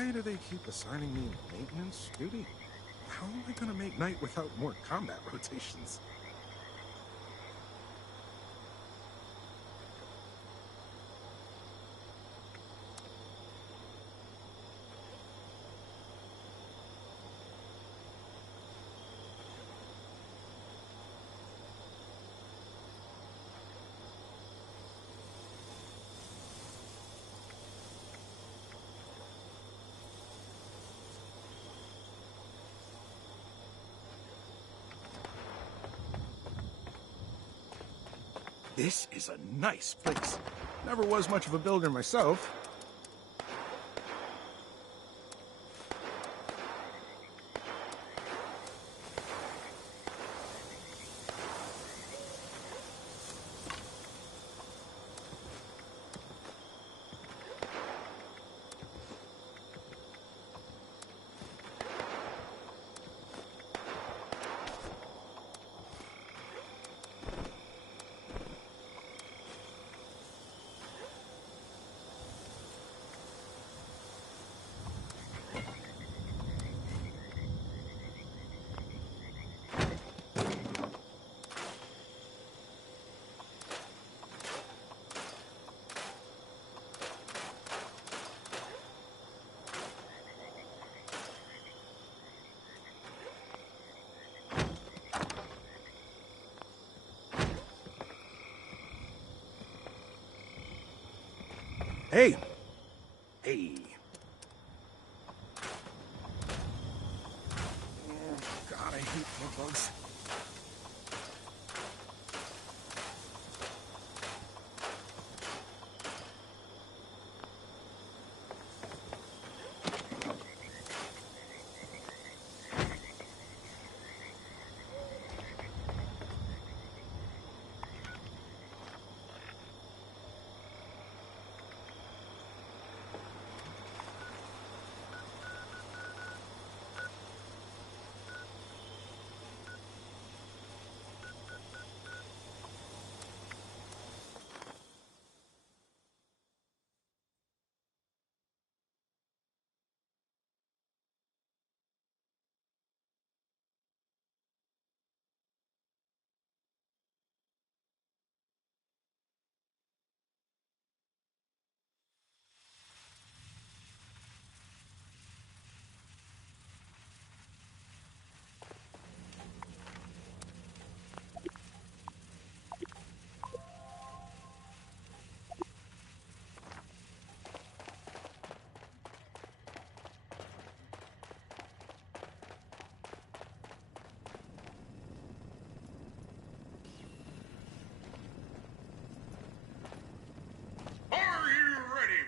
Why do they keep assigning me maintenance duty? How am I gonna make night without more combat rotations? This is a nice place. Never was much of a builder myself. Hey! Hey! Oh, God, I hate pink bugs.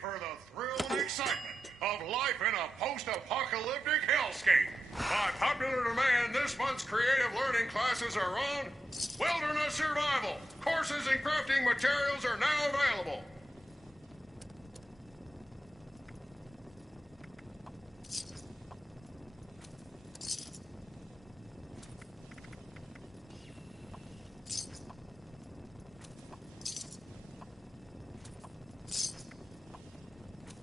For the thrill and excitement of life in a post-apocalyptic hellscape. By popular demand, this month's creative learning classes are on Wilderness Survival. Courses and crafting materials are now available.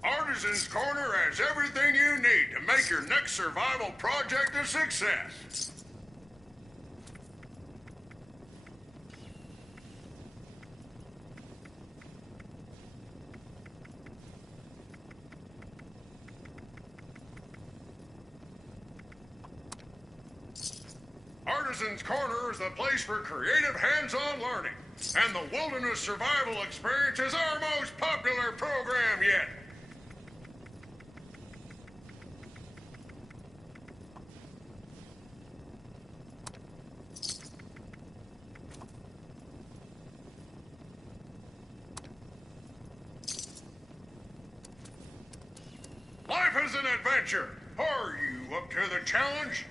Artisan's Corner has everything you need to make your next survival project a success. Artisan's Corner is the place for creative hands-on learning, and the Wilderness Survival Experience is our most popular program yet. Life is an adventure. Are you up to the challenge?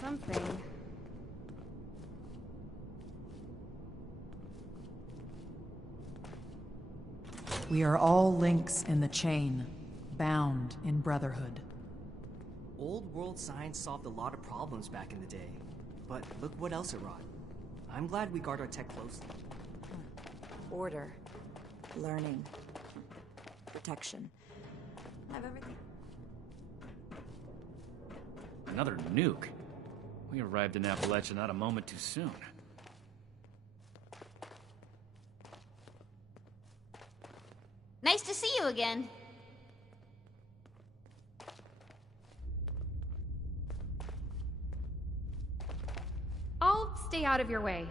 something. We are all links in the chain, bound in brotherhood. Old world science solved a lot of problems back in the day, but look what else it wrought. I'm glad we guard our tech closely. Order, learning, protection. Have everything. Another nuke. We arrived in Appalachia not a moment too soon. Nice to see you again. I'll stay out of your way.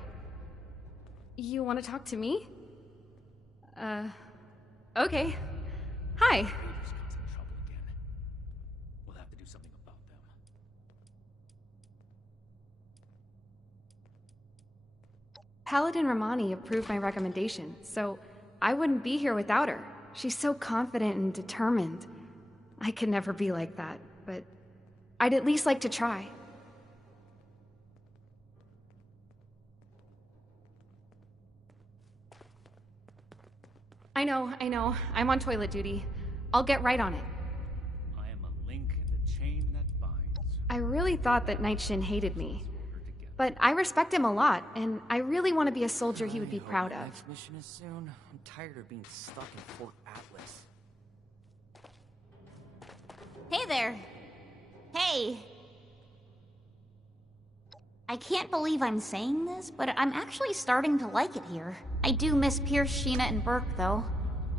You want to talk to me? Okay. Hi. Raiders causing trouble again. We'll have to do something about them. Paladin Romani approved my recommendation, so I wouldn't be here without her. She's so confident and determined. I could never be like that, but I'd at least like to try. I know. I'm on toilet duty. I'll get right on it. I am a link in the chain that binds. I really thought that Night Shin hated me. But I respect him a lot, and I really want to be a soldier he would be proud of. Next mission is soon. I'm tired of being stuck in Fort Atlas. Hey there. Hey. I can't believe I'm saying this, but I'm actually starting to like it here. I do miss Pierce, Sheena, and Burke, though.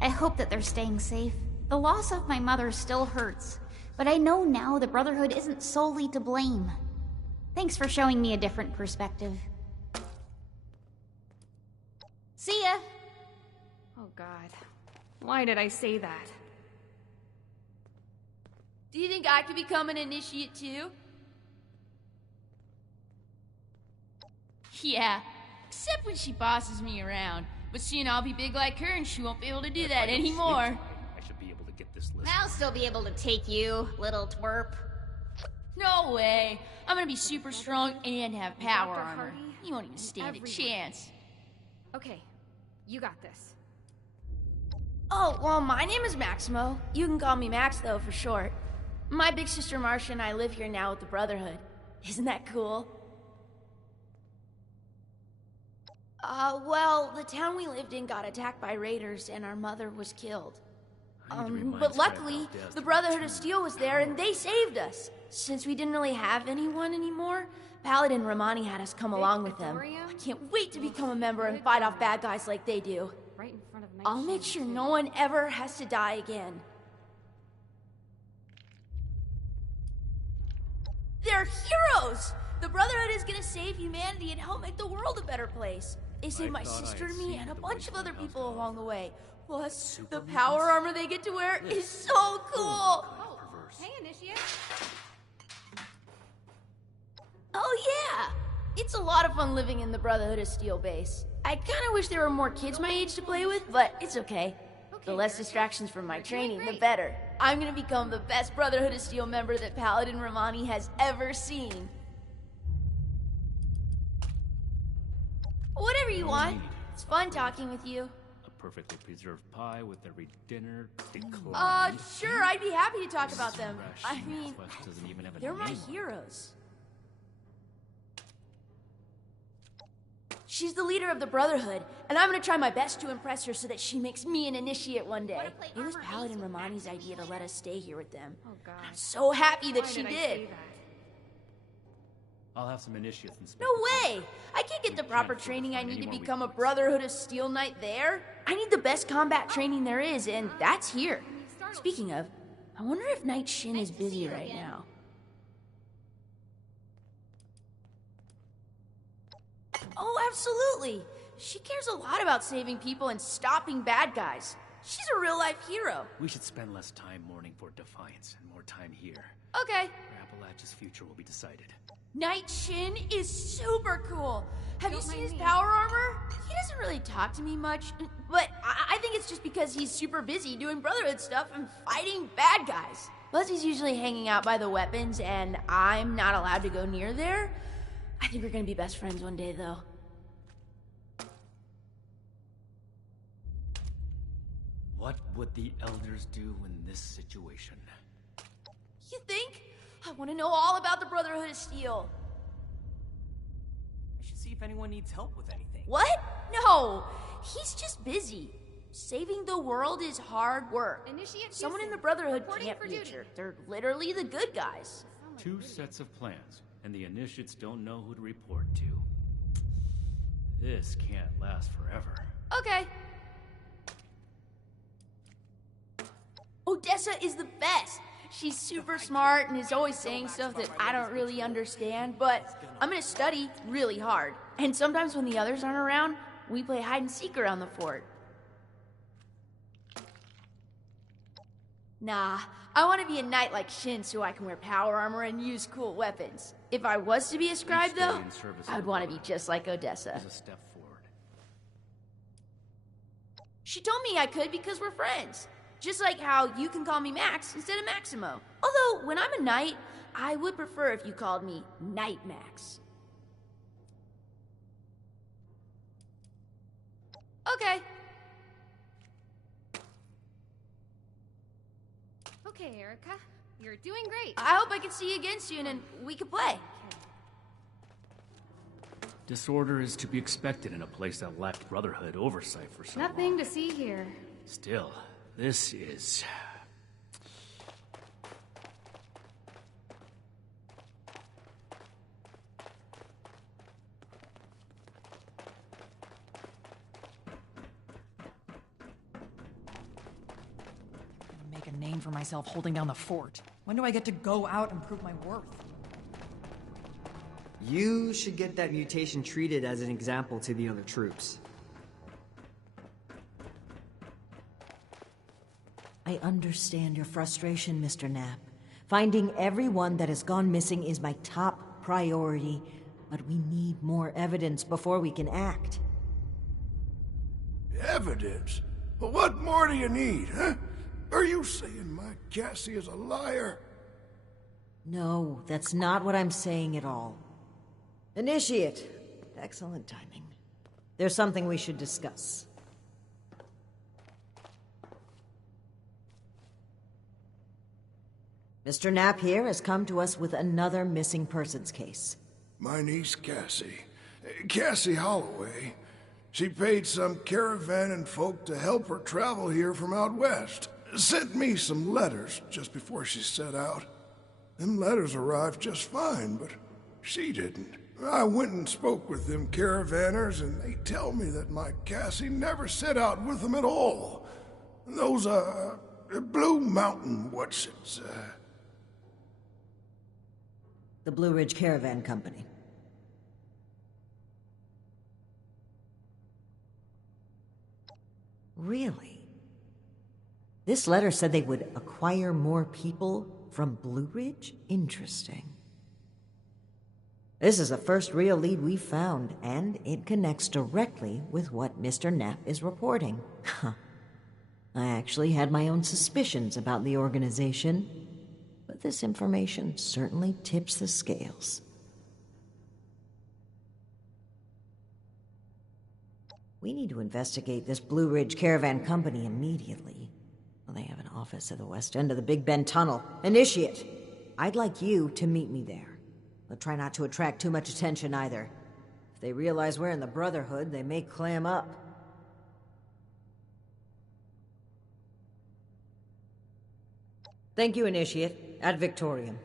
I hope that they're staying safe. The loss of my mother still hurts, but I know now the Brotherhood isn't solely to blame. Thanks for showing me a different perspective. See ya! Oh God. Why did I say that? Do you think I could become an initiate too? Yeah, except when she bosses me around. But soon I'll be big like her and she won't be able to do that anymore. I should be able to get this list. I'll still be able to take you, little twerp. No way. I'm gonna be super strong and have power Dr. armor. Hardy, You won't even stand a everyone. chance. Okay, you got this. Oh, well, my name is Maximo. You can call me Max, though, for short. My big sister Marcia and I live here now with the Brotherhood. Isn't that cool? Well, the town we lived in got attacked by raiders and our mother was killed. But luckily, the Brotherhood of Steel was there and they saved us. Since we didn't really have anyone anymore, Paladin Romani had us come along with them. I can't wait to become a member and fight off bad guys like they do. Right in front of Night I'll make Shin, sure too. no one ever has to die again. They're heroes! The Brotherhood is gonna save humanity and help make the world a better place. They saved my thought I sister had and me seen and a the bunch of way other something people else along the way. Plus, Super the mutants? power armor they get to wear is so cool! Perverse. Hey, Initiate. Oh yeah! It's a lot of fun living in the Brotherhood of Steel base. I kinda wish there were more kids my age to play with, but it's okay. The less distractions from my training, the better. I'm gonna become the best Brotherhood of Steel member that Paladin Romani has ever seen. Whatever you want. It's fun talking with you. A perfectly preserved pie with every dinner declined. Sure, I'd be happy to talk about them. I Fresh mean, flesh doesn't even have a they're my name. heroes. She's the leader of the Brotherhood, and I'm gonna try my best to impress her so that she makes me an initiate one day. It was Paladin Romani's idea to let us stay here with them. Oh God. I'm so happy that Why she did I say did. that? I'll have some initiates inspect. No way! I can't get the proper training I need to become a Brotherhood of Steel Knight there. I need the best combat training there is, and that's here. Speaking of, I wonder if Night Shin is busy right now. Oh, absolutely! She cares a lot about saving people and stopping bad guys. She's a real-life hero. We should spend less time mourning for Defiance and more time here, Okay. where Appalachia's future will be decided. Night Shin is super cool. Have you Don't seen mind his me. power armor? He doesn't really talk to me much, but I think it's just because he's super busy doing Brotherhood stuff and fighting bad guys. Buzzie's usually hanging out by the weapons, and I'm not allowed to go near there. I think we're gonna be best friends one day, though. What would the elders do in this situation? You think? I want to know all about the Brotherhood of Steel. I should see if anyone needs help with anything. What? No, he's just busy. Saving the world is hard work. Initiate Someone in Houston. the Brotherhood Reporting can't for be a duty. jerk. They're literally the good guys. Two sets of plans, and the initiates don't know who to report to. This can't last forever. Okay. Odessa is the best. She's super smart and is always saying stuff that I don't really understand, but I'm gonna study really hard. And sometimes when the others aren't around, we play hide and seek around the fort. Nah, I want to be a knight like Shin so I can wear power armor and use cool weapons. If I was to be a scribe, Each day though, in service I would of want to the be just like Odessa. is a step forward. She told me I could because we're friends. Just like how you can call me Max instead of Maximo. Although, when I'm a knight, I would prefer if you called me Knight Max. Okay. Okay, Erica. You're doing great. I hope I can see you again soon and we can play. Disorder is to be expected in a place that lacked Brotherhood oversight for so Nothing long. to see here. Still, this is... Make a name for myself holding down the fort. When do I get to go out and prove my worth? You should get that mutation treated as an example to the other troops. I understand your frustration, Mr. Knapp. Finding everyone that has gone missing is my top priority, but we need more evidence before we can act. Evidence? Well, what more do you need, huh? Are you saying my Cassie is a liar? No, that's not what I'm saying at all. Initiate. Excellent timing. There's something we should discuss. Mr. Knapp here has come to us with another missing persons case. My niece Cassie. Cassie Holloway. She paid some caravan and folk to help her travel here from out west. Sent me some letters just before she set out. Them letters arrived just fine, but she didn't. I went and spoke with them caravanners, and they tell me that my Cassie never set out with them at all. Those, Blue Mountain, The Blue Ridge Caravan Company. Really? This letter said they would acquire more people from Blue Ridge? Interesting. This is the first real lead we've found, and it connects directly with what Mr. Knapp is reporting. I actually had my own suspicions about the organization, but this information certainly tips the scales. We need to investigate this Blue Ridge Caravan Company immediately. Well, they have an office at the west end of the Big Bend Tunnel. Initiate! I'd like you to meet me there. But try not to attract too much attention either. If they realize we're in the Brotherhood, they may clam up. Thank you, Initiate. Ad Victoriam.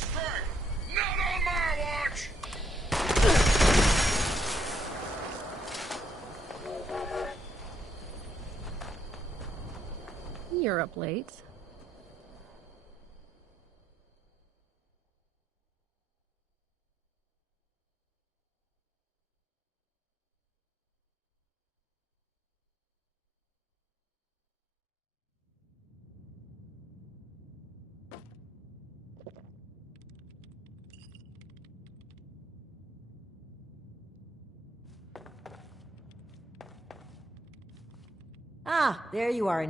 strike! Not on my watch! You're up late. Ah, there you are,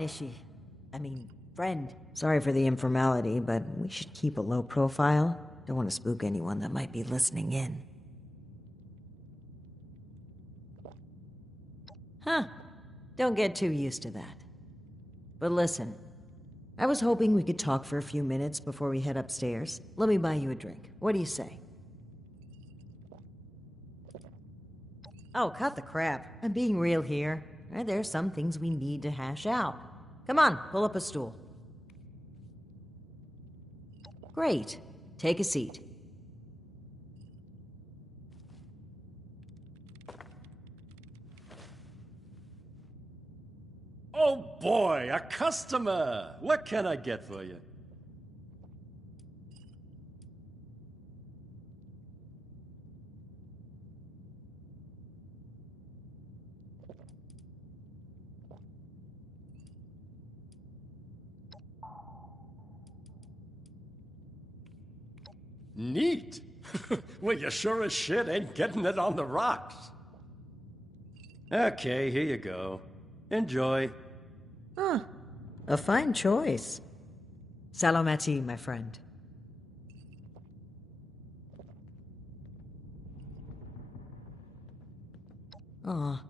friend. Sorry for the informality, but we should keep a low profile. Don't want to spook anyone that might be listening in. Huh. Don't get too used to that. But listen, I was hoping we could talk for a few minutes before we head upstairs. Let me buy you a drink. What do you say? Oh, cut the crap. I'm being real here. There's some things we need to hash out. Come on, pull up a stool. Great. Take a seat. Oh boy, a customer! What can I get for you? Neat! Well, you sure as shit ain't getting it on the rocks. Okay, here you go. Enjoy. Huh. A fine choice. Salomati, my friend. Aw,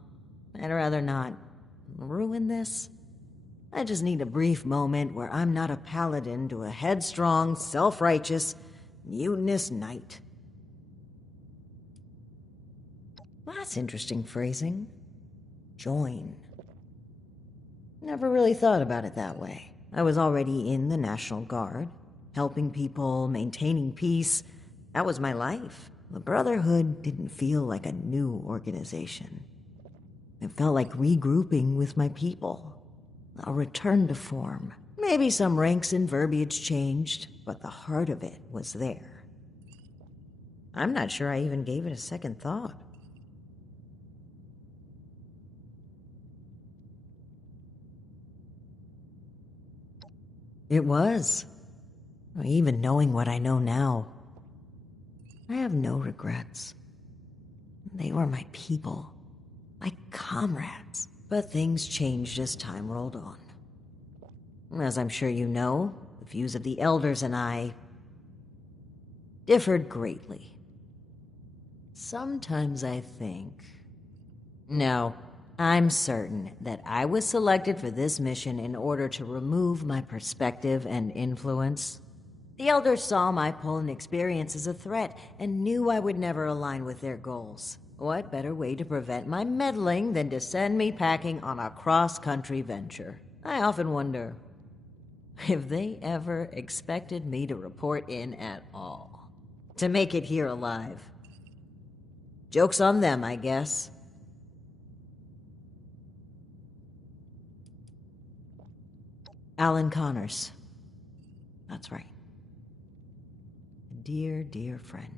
I'd rather not ruin this. I just need a brief moment where I'm not a paladin to a headstrong, self-righteous, mutinous knight. Well, that's interesting phrasing. Join. Never really thought about it that way. I was already in the National Guard, helping people, maintaining peace. That was my life. The Brotherhood didn't feel like a new organization. It felt like regrouping with my people. A return to form. Maybe some ranks and verbiage changed, but the heart of it was there. I'm not sure I even gave it a second thought. It was. Even knowing what I know now, I have no regrets. They were my people, my comrades. But things changed as time rolled on. As I'm sure you know, the views of the elders and I differed greatly. Sometimes I think... No, I'm certain that I was selected for this mission in order to remove my perspective and influence. The elders saw my pull and experience as a threat and knew I would never align with their goals. What better way to prevent my meddling than to send me packing on a cross-country venture? I often wonder if they ever expected me to report in at all. To make it here alive. Joke's on them, I guess. Alan Connors. That's right. A dear, dear friend.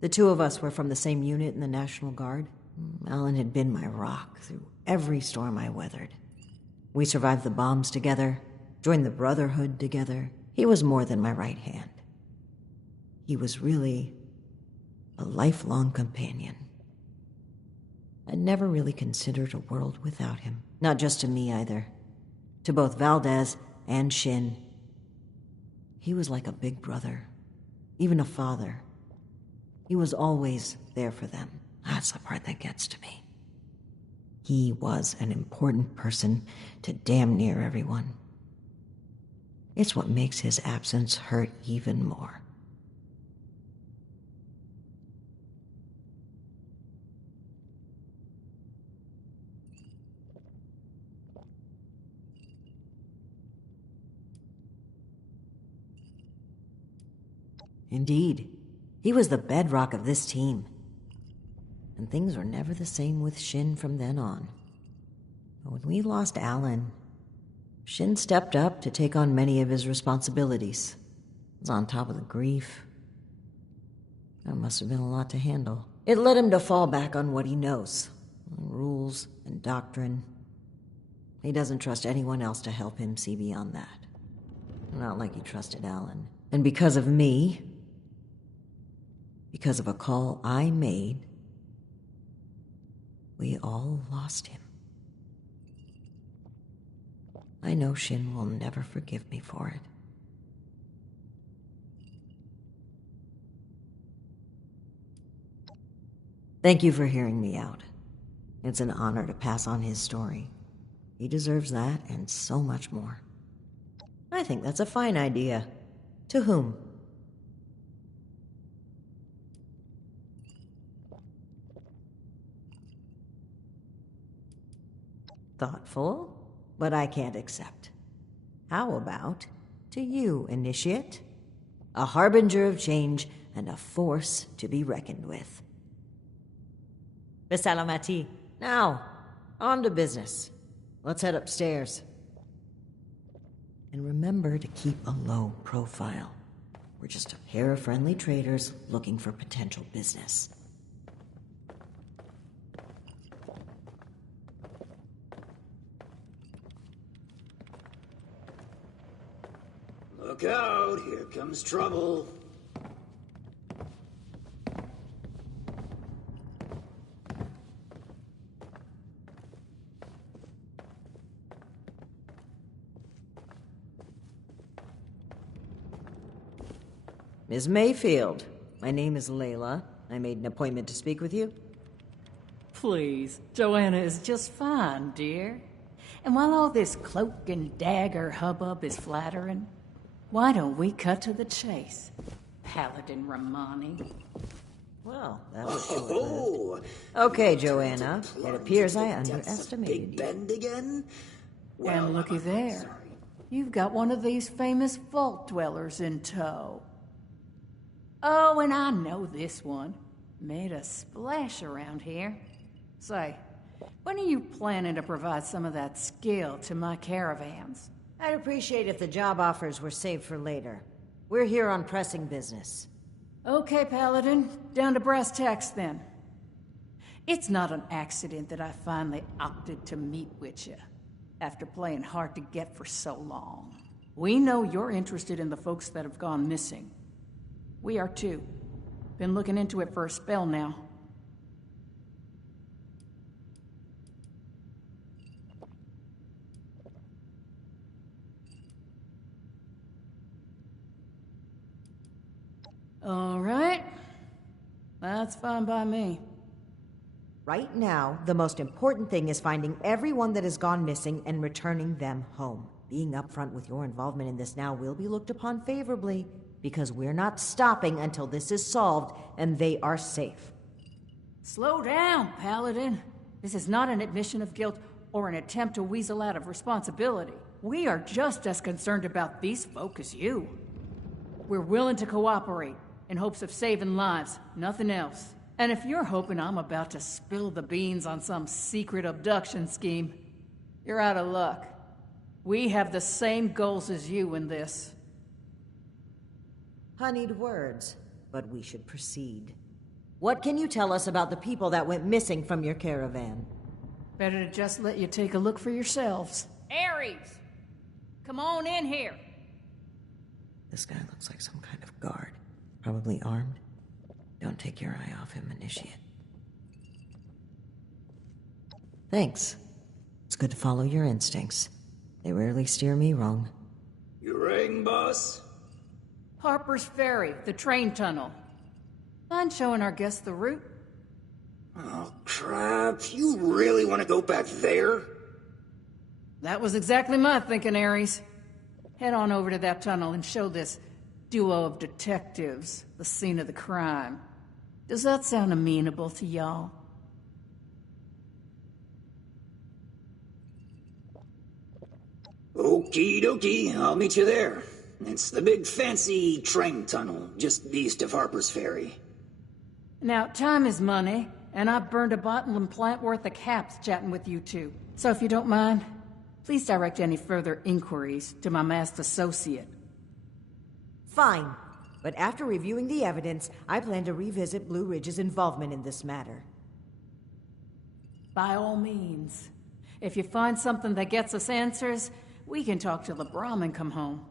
The two of us were from the same unit in the National Guard. Alan had been my rock through every storm I weathered. We survived the bombs together, joined the Brotherhood together. He was more than my right hand. He was really a lifelong companion. I'd never really considered a world without him. Not just to me either. To both Valdez and Shin. He was like a big brother, even a father. He was always there for them. That's the part that gets to me. He was an important person to damn near everyone. It's what makes his absence hurt even more. Indeed. He was the bedrock of this team. And things were never the same with Shin from then on. But when we lost Alan, Shin stepped up to take on many of his responsibilities. He was on top of the grief. That must have been a lot to handle. It led him to fall back on what he knows. Rules and doctrine. He doesn't trust anyone else to help him see beyond that. Not like he trusted Alan. And because of me, because of a call I made, we all lost him. I know Shin will never forgive me for it. Thank you for hearing me out. It's an honor to pass on his story. He deserves that and so much more. I think that's a fine idea. To whom? Thoughtful, but I can't accept. How about to you, Initiate? A harbinger of change and a force to be reckoned with. Besalamati. Now, on to business. Let's head upstairs. And remember to keep a low profile. We're just a pair of friendly traders looking for potential business. Look out, here comes trouble. Ms. Mayfield, my name is Layla. I made an appointment to speak with you. Please, Joanna is just fine, dear. And while all this cloak and dagger hubbub is flattering, why don't we cut to the chase, Paladin Romani? Well, that was short-lived. Okay, Joanna. It appears I underestimated you. Bend again? Well, and looky there. You've got one of these famous vault dwellers in tow. Oh, and I know this one. Made a splash around here. Say, when are you planning to provide some of that skill to my caravans? I'd appreciate if the job offers were saved for later. We're here on pressing business. Okay, Paladin. Down to brass tacks, then. It's not an accident that I finally opted to meet with you, after playing hard to get for so long. We know you're interested in the folks that have gone missing. We are too. Been looking into it for a spell now. All right. That's fine by me. Right now, the most important thing is finding everyone that has gone missing and returning them home. Being upfront with your involvement in this now will be looked upon favorably, because we're not stopping until this is solved and they are safe. Slow down, Paladin. This is not an admission of guilt or an attempt to weasel out of responsibility. We are just as concerned about these folk as you. We're willing to cooperate in hopes of saving lives, nothing else. And if you're hoping I'm about to spill the beans on some secret abduction scheme, you're out of luck. We have the same goals as you in this. Honeyed words, but we should proceed. What can you tell us about the people that went missing from your caravan? Better to just let you take a look for yourselves. Ares! Come on in here! This guy looks like some kind of guard. Probably armed. Don't take your eye off him, Initiate. Thanks. It's good to follow your instincts. They rarely steer me wrong. You rang, boss? Harper's Ferry, the train tunnel. Mind showing our guests the route? Oh, crap. You really want to go back there? That was exactly my thinking, Ares. Head on over to that tunnel and show this duo of detectives the scene of the crime. Does that sound amenable to y'all? Okie dokie, I'll meet you there. It's the big fancy train tunnel, just east of Harper's Ferry. Now, time is money, and I've burned a bottle and plant worth of caps chatting with you two. So if you don't mind, please direct any further inquiries to my masked associate. Fine. But after reviewing the evidence, I plan to revisit Blue Ridge's involvement in this matter. By all means. If you find something that gets us answers, we can talk till the Brahmin come home.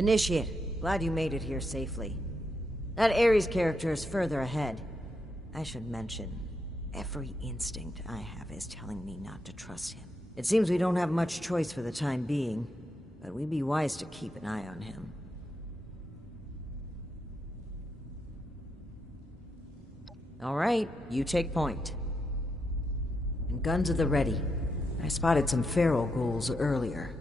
Initiate, glad you made it here safely. That Ares character is further ahead. I should mention, every instinct I have is telling me not to trust him. It seems we don't have much choice for the time being, but we'd be wise to keep an eye on him. All right, you take point. And guns at the ready. I spotted some feral ghouls earlier.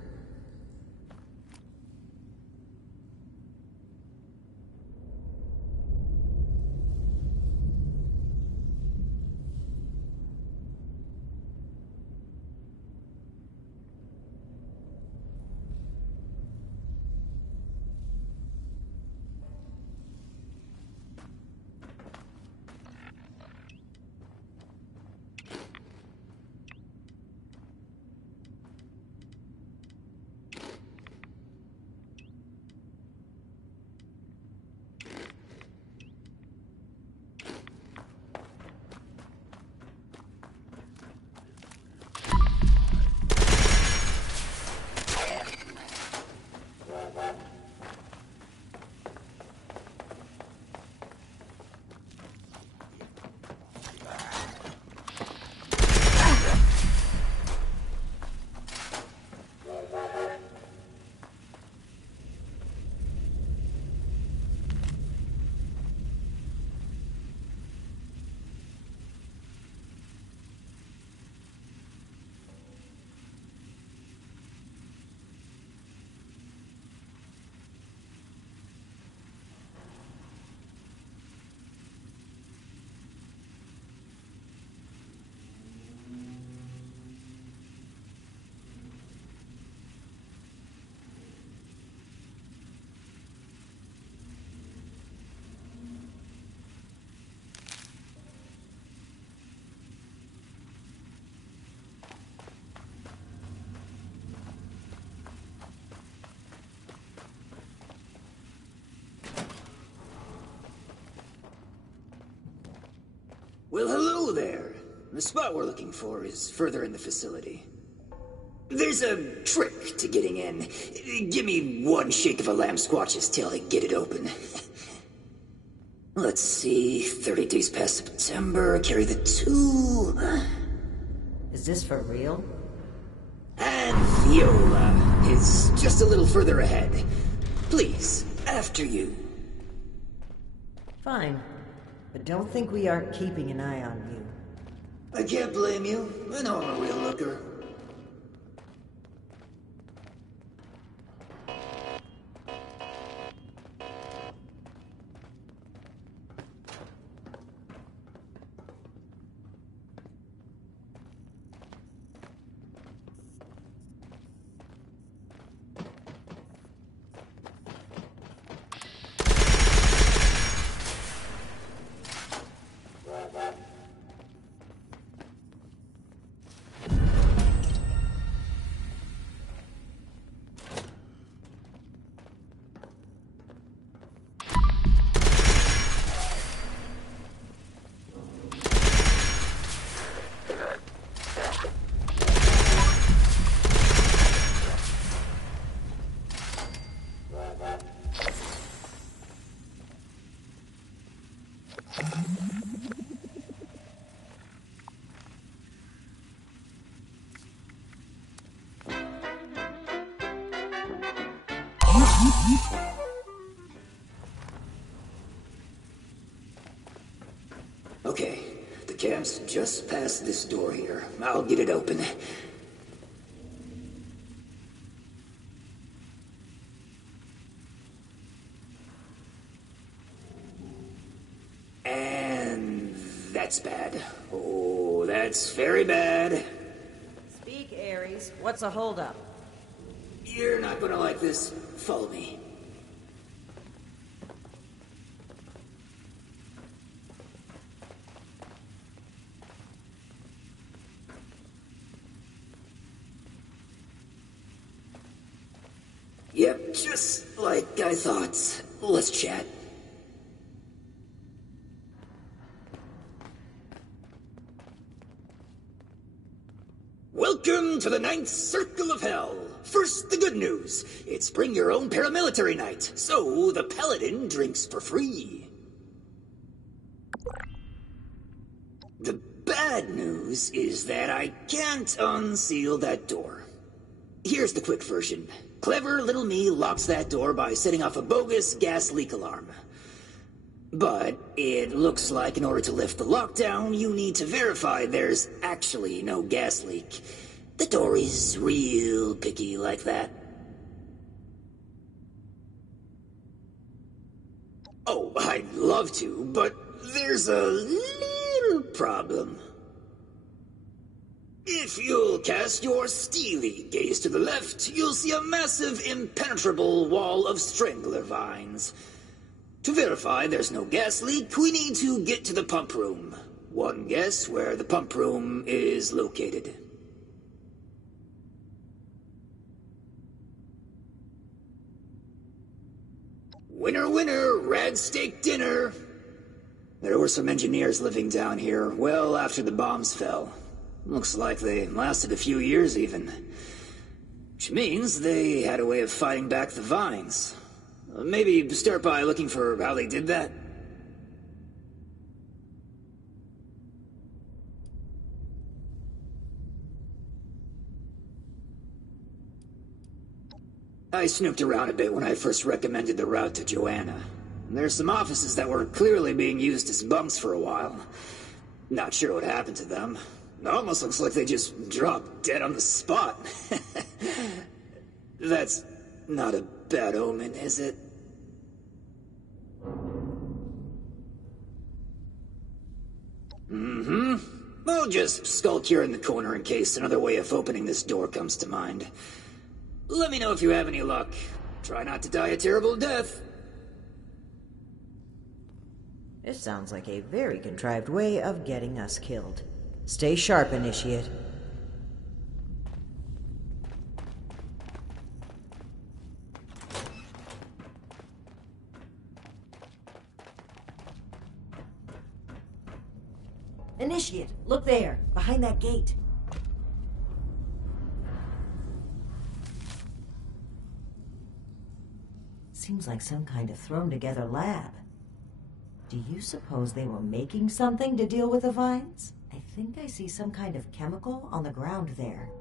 Well, hello there. The spot we're looking for is further in the facility. There's a trick to getting in. Give me one shake of a lamb squatch's tail to get it open. Let's see, 30 days past September, carry the 2. Is this for real? And Viola is just a little further ahead. Please, after you. Fine. But don't think we aren't keeping an eye on you. I can't blame you. I know I'm a real looker. Okay, the camp's just past this door here. I'll get it open. And that's bad. Oh, that's very bad. Speak, Ares. What's a holdup? You're not gonna like this. Follow me. Yep, just like I thought. Let's chat. Welcome to the 9th Circle of Hell. First, the good news. It's bring your own paramilitary night, so the paladin drinks for free. The bad news is that I can't unseal that door. Here's the quick version. Clever little me locks that door by setting off a bogus gas leak alarm. But it looks like in order to lift the lockdown, you need to verify there's actually no gas leak. The door is real picky like that. Oh, I'd love to, but there's a little problem. If you'll cast your steely gaze to the left, you'll see a massive, impenetrable wall of strangler vines. To verify there's no gas leak, we need to get to the pump room. One guess where the pump room is located. Winner, winner, rad steak dinner. There were some engineers living down here well after the bombs fell. Looks like they lasted a few years even. Which means they had a way of fighting back the vines. Maybe start by looking for how they did that. I snooped around a bit when I first recommended the route to Joanna. There's some offices that were clearly being used as bunks for a while. Not sure what happened to them. It almost looks like they just dropped dead on the spot. That's not a bad omen, is it? Mm-hmm. I'll just skulk here in the corner in case another way of opening this door comes to mind. Let me know if you have any luck. Try not to die a terrible death. This sounds like a very contrived way of getting us killed. Stay sharp, Initiate. Look there, behind that gate. Seems like some kind of thrown-together lab. Do you suppose they were making something to deal with the vines? I think I see some kind of chemical on the ground there.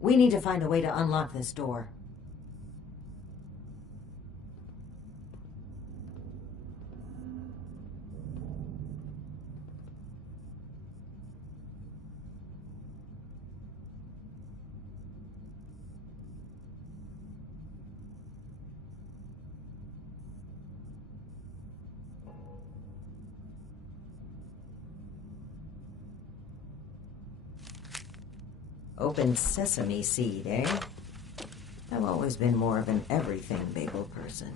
We need to find a way to unlock this door. Open sesame seed, eh? I've always been more of an everything bagel person.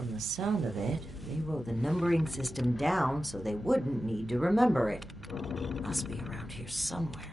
From the sound of it, they wrote the numbering system down so they wouldn't need to remember it. It must be around here somewhere.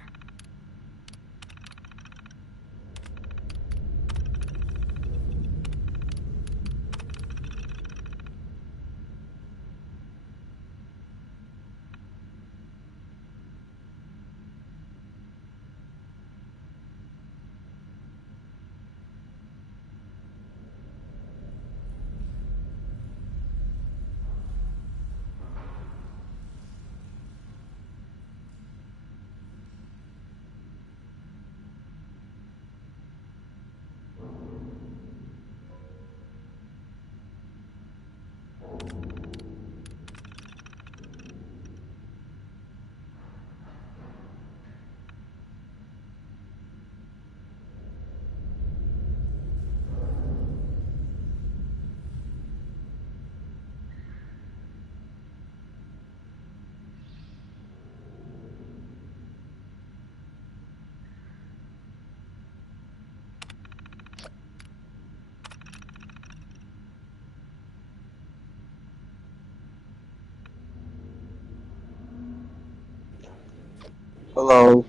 Hello.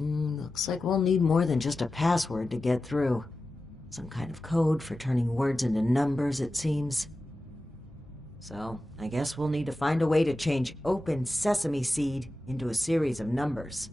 Looks like we'll need more than just a password to get through. Some kind of code for turning words into numbers, it seems. So, I guess we'll need to find a way to change open sesame seed into a series of numbers.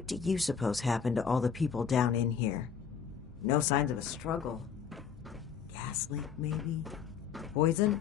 What do you suppose happened to all the people down in here? No signs of a struggle. Gas leak, maybe? Poison?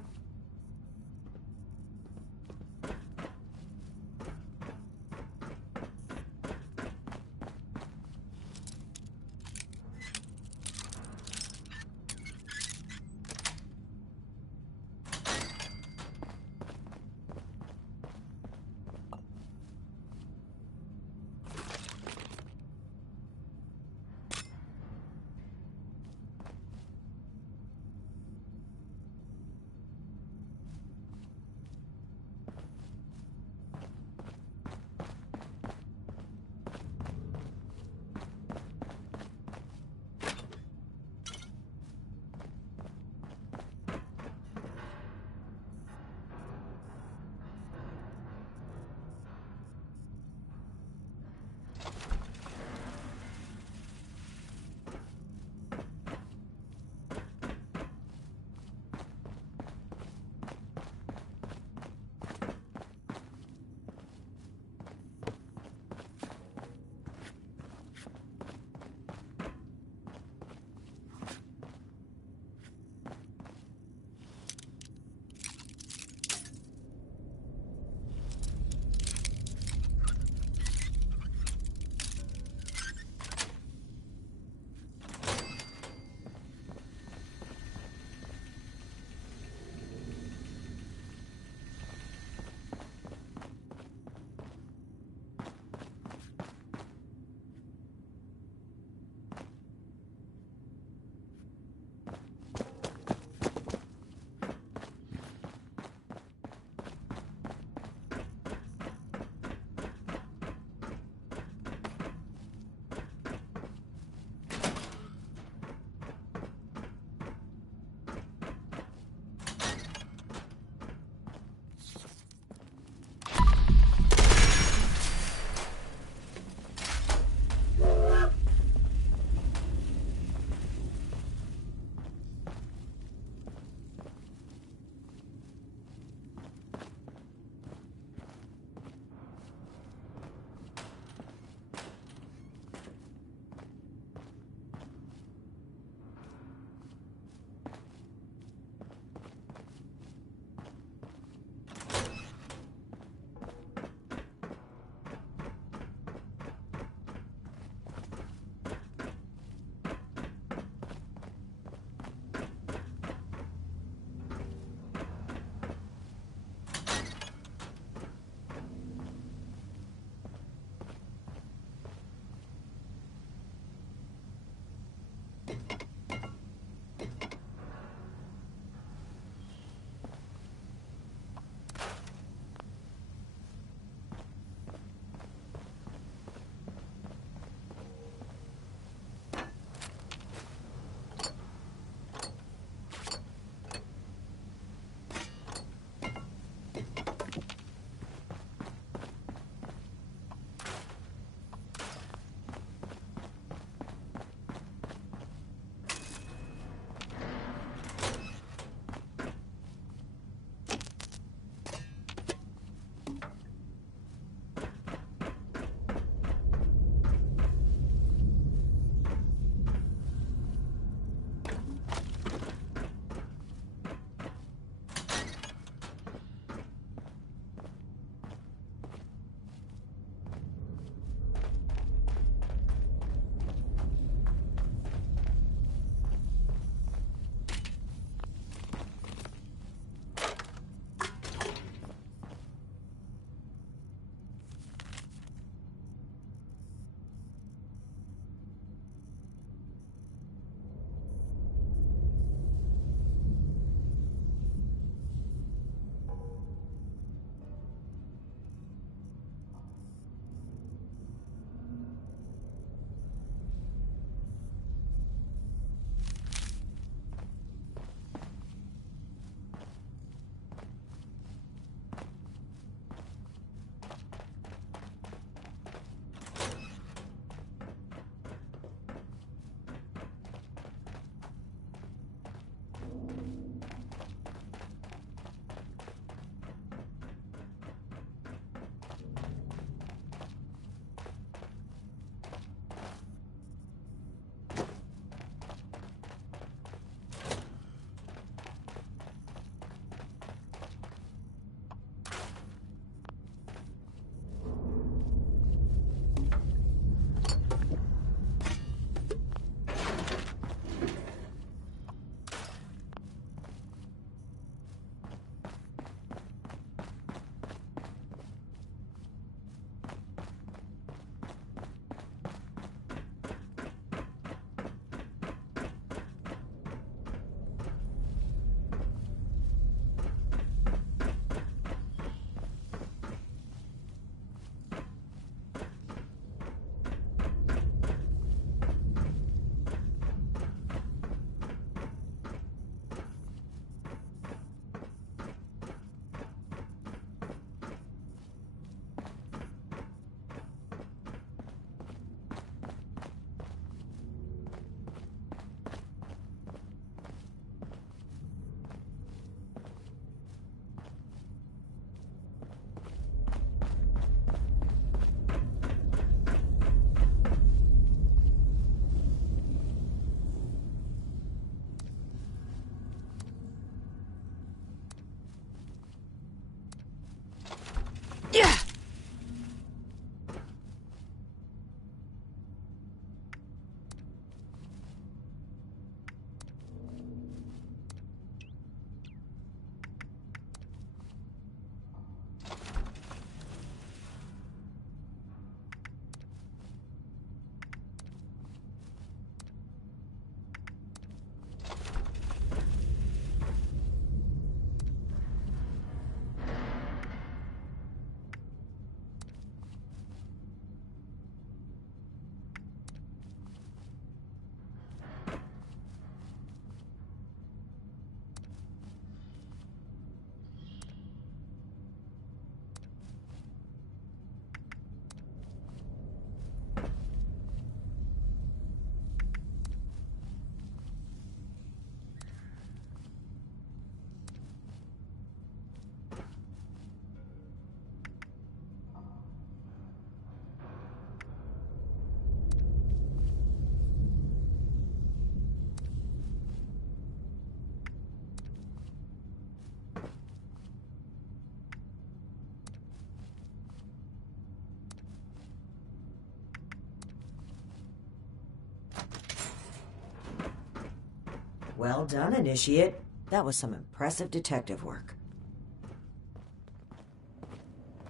Well done, Initiate. That was some impressive detective work.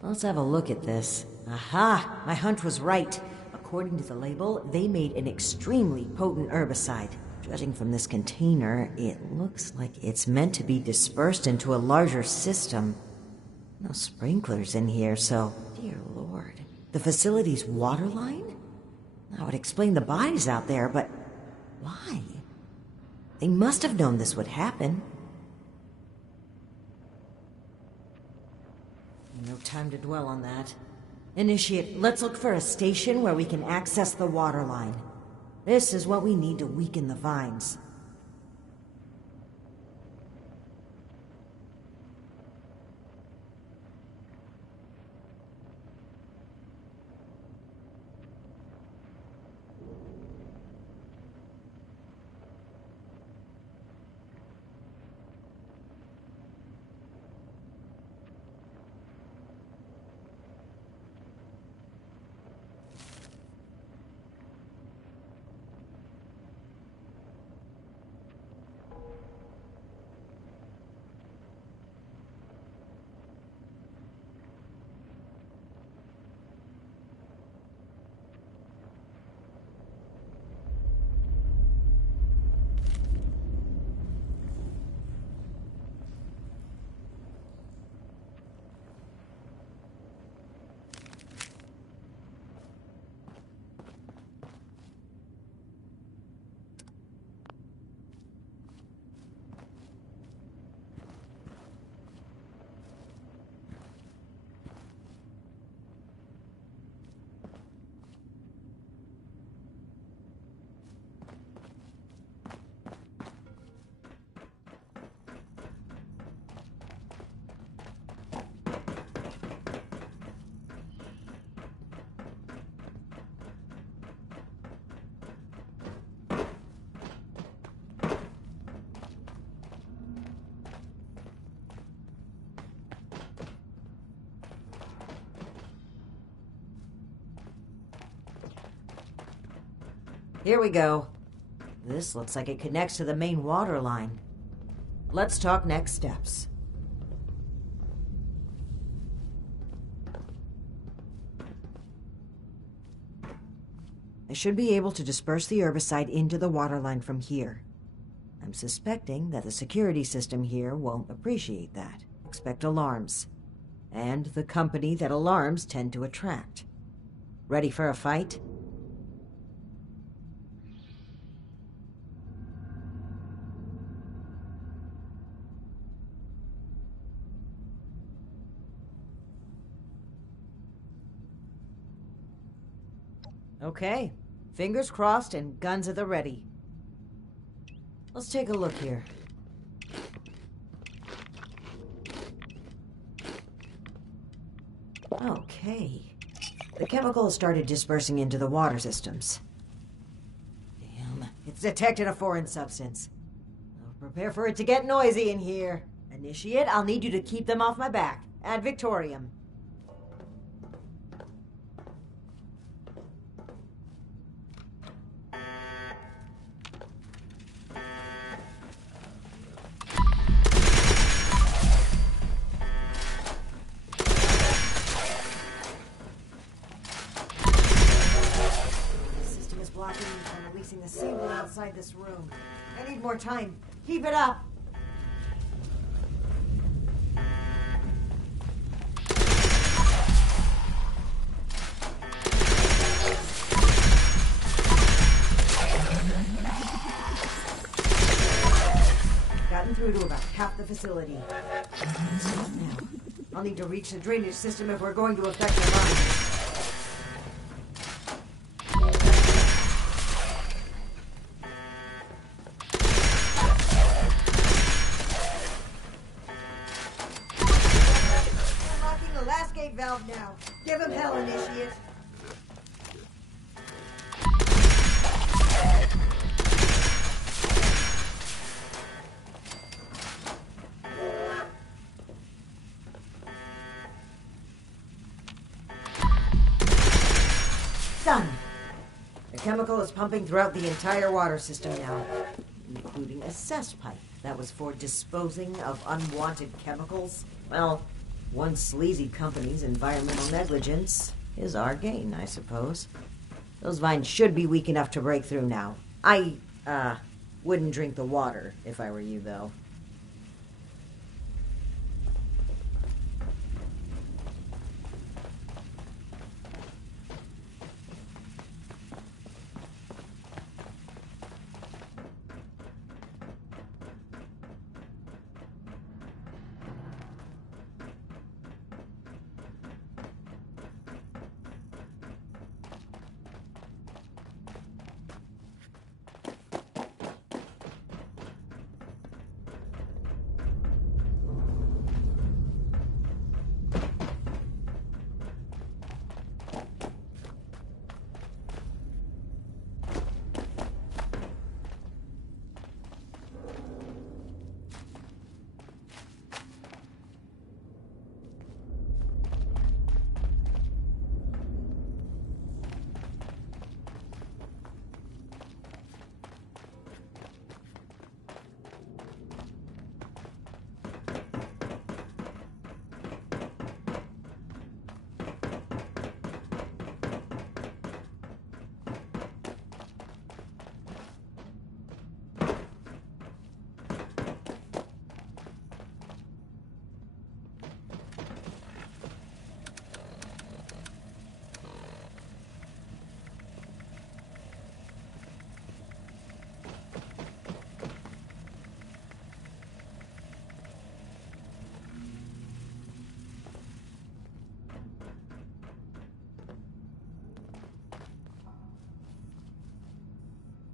Let's have a look at this. Aha! My hunch was right. According to the label, they made an extremely potent herbicide. Judging from this container, it looks like it's meant to be dispersed into a larger system. No sprinklers in here, so... Dear Lord. The facility's water line? That would explain the bodies out there, but... why? They must have known this would happen. No time to dwell on that. Initiate, let's look for a station where we can access the water line. This is what we need to weaken the vines. Here we go. This looks like it connects to the main water line. Let's talk next steps. I should be able to disperse the herbicide into the water line from here. I'm suspecting that the security system here won't appreciate that. Expect alarms. And the company that alarms tend to attract. Ready for a fight? Okay. Fingers crossed and guns at the ready. Let's take a look here. Okay. The chemical has started dispersing into the water systems. Damn. It's detected a foreign substance. I'll prepare for it to get noisy in here. Initiate, I'll need you to keep them off my back. Ad Victoriam. The signal outside this room. I need more time. Keep it up. Gotten through to about half the facility. Stop now. I'll need to reach the drainage system if we're going to affect the line. Valve now. Give him hell, Initiate. Done. The chemical is pumping throughout the entire water system now, including a cess pipe that was for disposing of unwanted chemicals. Well, one sleazy company's environmental negligence is our gain, I suppose. Those vines should be weak enough to break through now. I, wouldn't drink the water if I were you, though.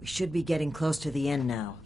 We should be getting close to the end now.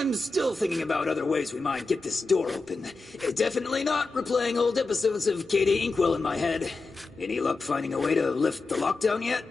I'm still thinking about other ways we might get this door open. Definitely not replaying old episodes of Katie Inkwell in my head. Any luck finding a way to lift the lockdown yet?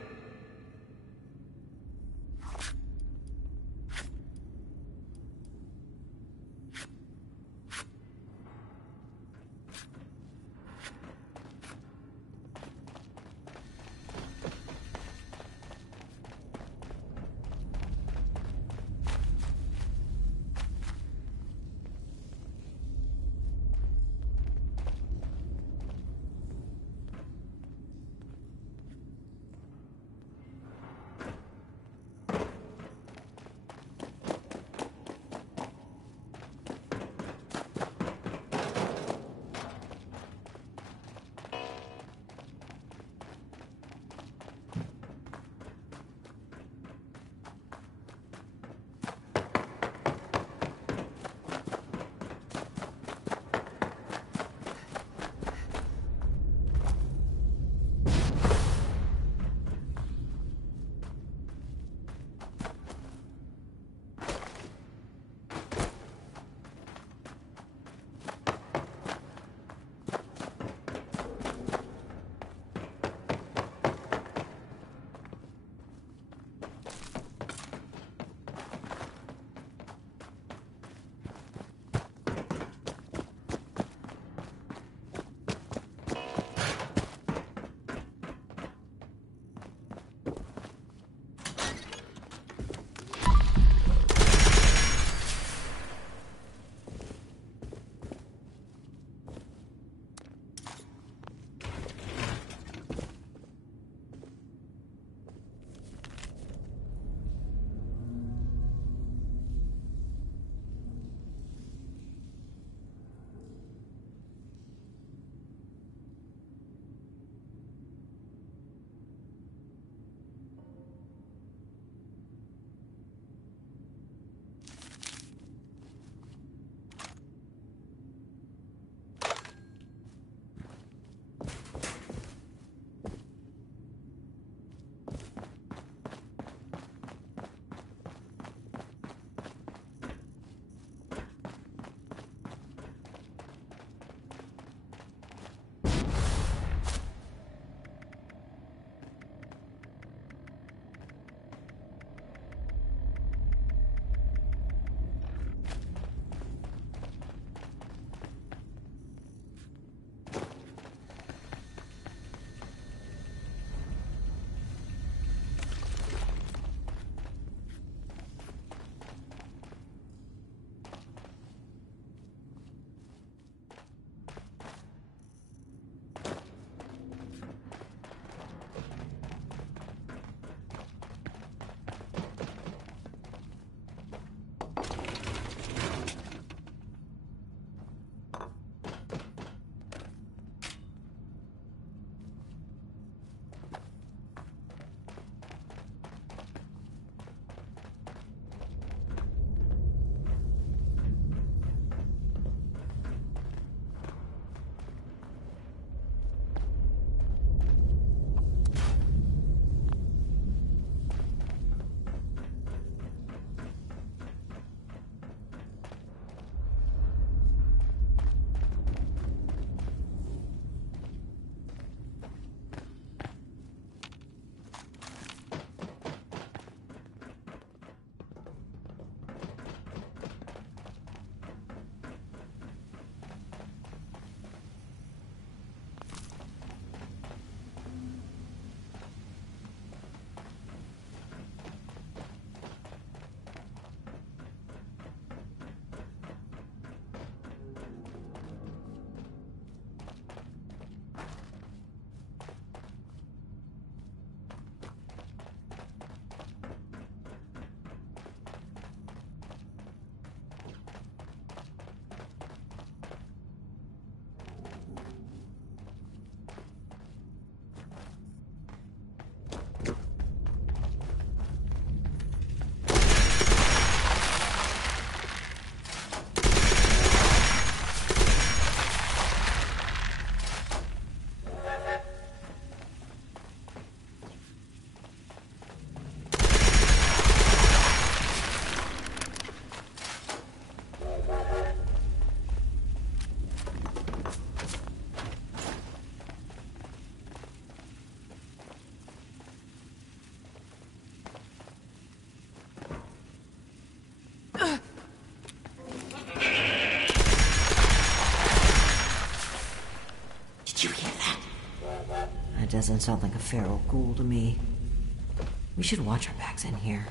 That doesn't sound like a feral ghoul to me. We should watch our backs in here.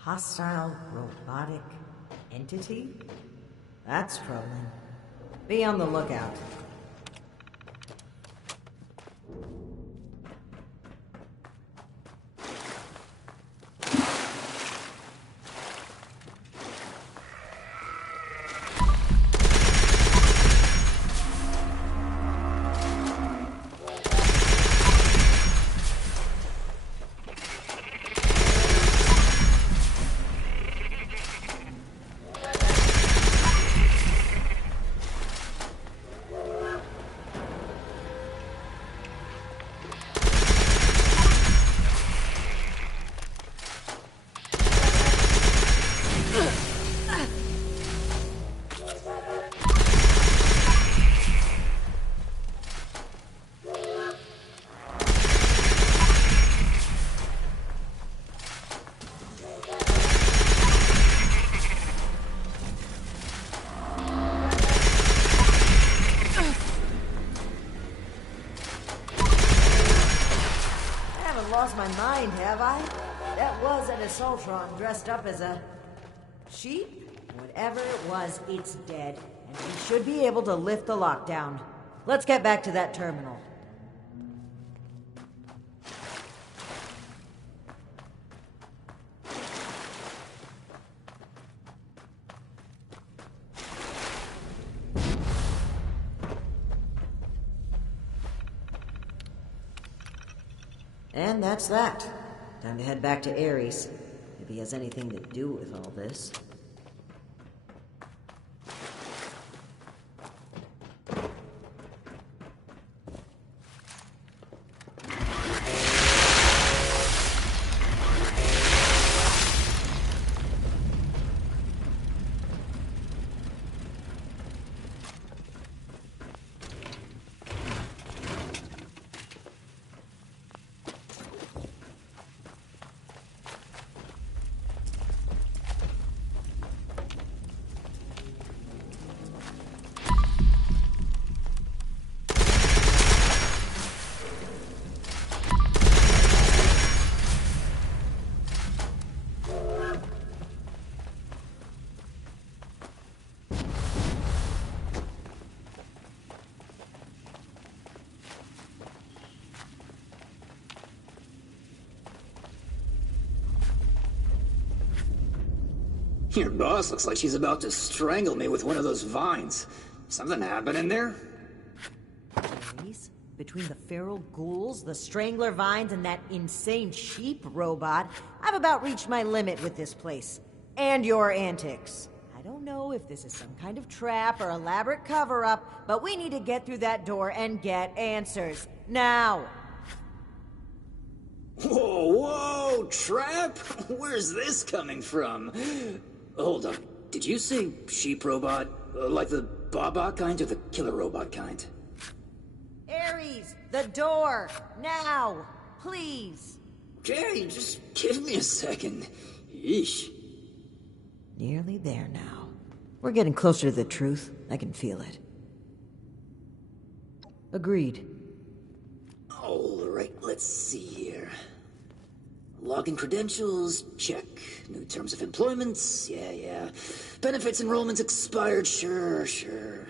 Hostile robotic entity? That's troubling. Be on the lookout. Lost my mind, have I? That was an Assaultron dressed up as a... sheep? Whatever it was, it's dead. And we should be able to lift the lockdown. Let's get back to that terminal. And that's that. Time to head back to Ares, if he has anything to do with all this. Your boss looks like she's about to strangle me with one of those vines. Something happening there? Ares? Between the feral ghouls, the strangler vines, and that insane sheep robot, I've about reached my limit with this place. And your antics. I don't know if this is some kind of trap or elaborate cover-up, but we need to get through that door and get answers. Now! Whoa, whoa, trap? Where's this coming from? Hold up, did you say sheep robot? Like the Baba kind or the killer robot kind? Ares, the door! Now! Please! Okay, just give me a second. Yeesh. Nearly there now. We're getting closer to the truth. I can feel it. Agreed. Alright, let's see here. Login credentials, check. New terms of employment, yeah. Benefits enrollments expired, sure.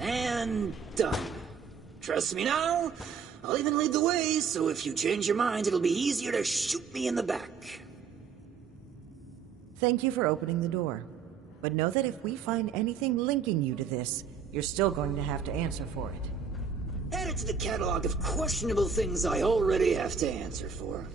And done. Trust me now, I'll even lead the way, so if you change your mind, it'll be easier to shoot me in the back. Thank you for opening the door. But know that if we find anything linking you to this, you're still going to have to answer for it. Add it to the catalog of questionable things I already have to answer for.